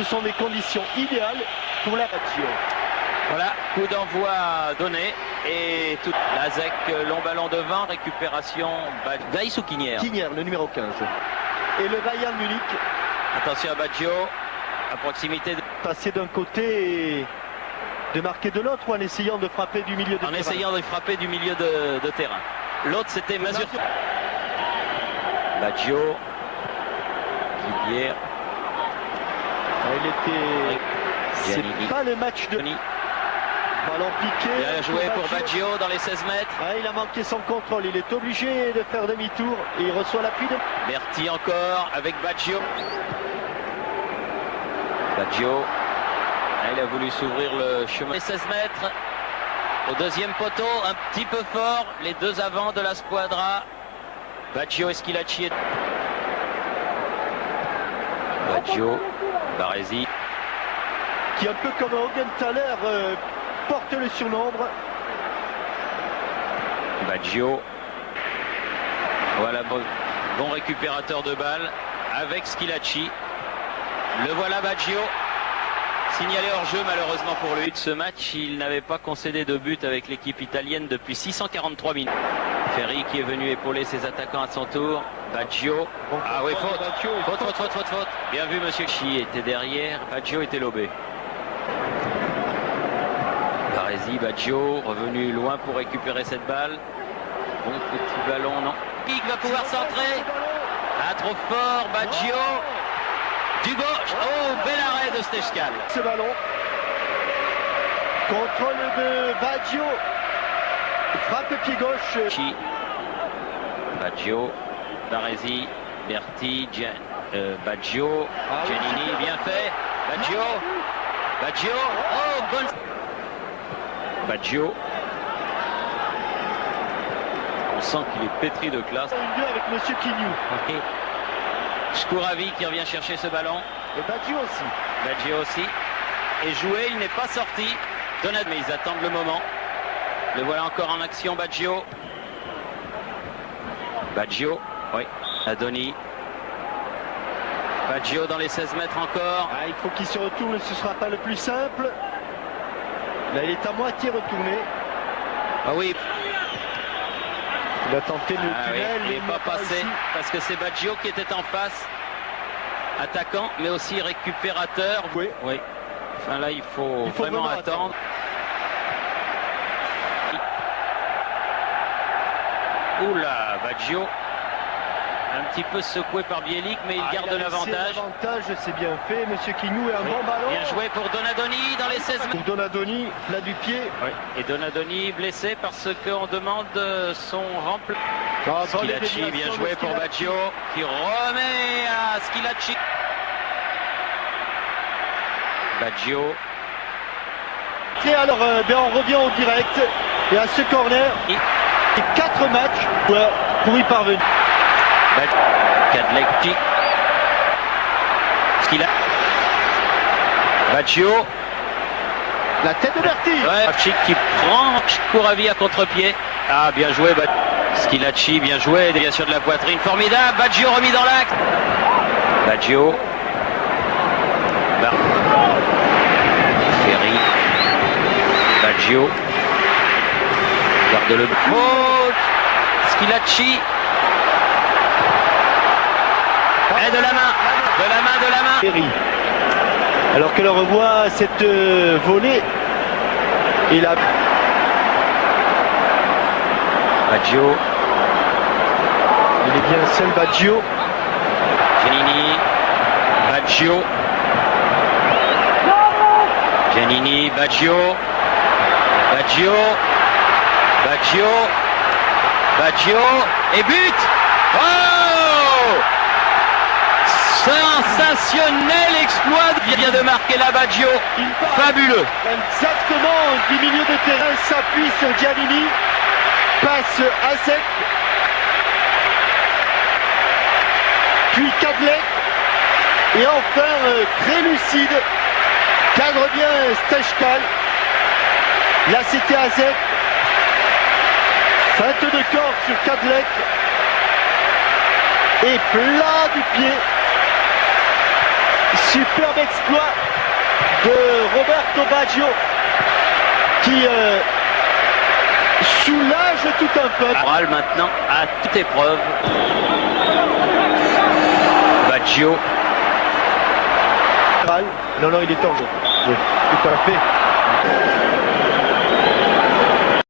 ce sont des conditions idéales pour la Lazio. Voilà, coup d'envoi donné et tout. Lazek, long ballon devant, récupération. Weiss ou Quinière? Quinière, le numéro 15. Et le Bayern Munich. Attention à Baggio, à proximité. Passer d'un côté et de marquer de l'autre ou en essayant de frapper du milieu de terrain? En essayant de frapper du milieu de terrain. L'autre c'était Mazur. Baggio. Guibière. Il était. C'est pas le match de. Ballon piqué. Bien joué pour Baggio dans les 16 mètres. Il a manqué son contrôle. Il est obligé de faire demi-tour et il reçoit l'appui de. Berti encore avec Baggio. Baggio. Il a voulu s'ouvrir le chemin. Les 16 mètres. Au deuxième poteau, un petit peu fort. Les deux avants de la squadra. Baggio et Schilacci. Baggio. Baresi. Qui un peu comme Augenthaler porte le surnombre. Baggio. Voilà, bon récupérateur de balle avec Schilacci. Le voilà Baggio. Signalé hors jeu malheureusement pour lui de ce match. Il n'avait pas concédé de but avec l'équipe italienne depuis 643 minutes. Ferri qui est venu épauler ses attaquants à son tour. Baggio. Ah oui, faute. Bien vu monsieur Chi était derrière. Baggio était lobé. Baresi, Baggio, revenu loin pour récupérer cette balle. Bon petit ballon, non. Pique va pouvoir centrer. Ah, trop fort, Baggio. Du gauche. Oh, bel arrêt de Stechkal. Ce ballon. Contrôle de Baggio. Frappe pied gauche. Chi. Baggio. Baresi. Berti. Baggio. Giannini, bien fait. Baggio. Oh, bonne. Baggio. On sent qu'il est pétri de classe. Une avec monsieur Quignou. Skouravi qui revient chercher ce ballon. Et Baggio aussi. Et joué, il n'est pas sorti. Donat, mais ils attendent le moment. Le voilà encore en action, Baggio. Oui. Adoni. Baggio dans les 16 mètres encore. Il faut qu'il se retourne, ce ne sera pas le plus simple. Là, il est à moitié retourné. Ah oui. Il a tenté le tunnel. Il n'est pas passé ici. Parce que c'est Baggio qui était en face. Attaquant, mais aussi récupérateur. Oui. Enfin là, il faut vraiment attendre. Oula, Baggio. Un petit peu secoué par Bielik, mais il garde l'avantage. L'avantage, c'est bien fait. Monsieur Quignou est un bon ballon. Bien joué pour Donadoni dans les 16 mètres. Pour Donadoni, là du pied. Et Donadoni blessé parce qu'on demande son remplacement. Schilacci, bien joué pour Baggio, qui remet à Schilacci. Baggio. Et alors, on revient au direct. Et à ce corner, et 4 matchs pour y parvenir. Kadlecki. Baggio. La tête de Berti. Chic qui prend Skouravi à contre-pied. Ah, bien joué. Schilacci, bien joué. Déviation de la poitrine, formidable. Baggio remis dans l'acte. Baggio. Ferri. Baggio. Garde le faute. Schilacci. Et de la main. Ferri. Alors que l'on revoit cette volée. Et là. Baggio. Il est bien seul, Baggio. Giannini. Baggio. Giannini. Baggio. Et but. Oh! Sensationnel exploit vient de marquer la Baggio. Fabuleux. Exactement du milieu de terrain, s'appuie sur Giannini. Passe à sec. Puis Kadlec. Et enfin, très lucide. Cadre bien Stechkal. Là, c'était à sec. Feinte de corps sur Kadlec. Et plat du pied. Superbe exploit de Roberto Baggio qui soulage tout un peuple. Moral maintenant à toute épreuve. Baggio. Non, il est en jeu. Oui, tout à fait.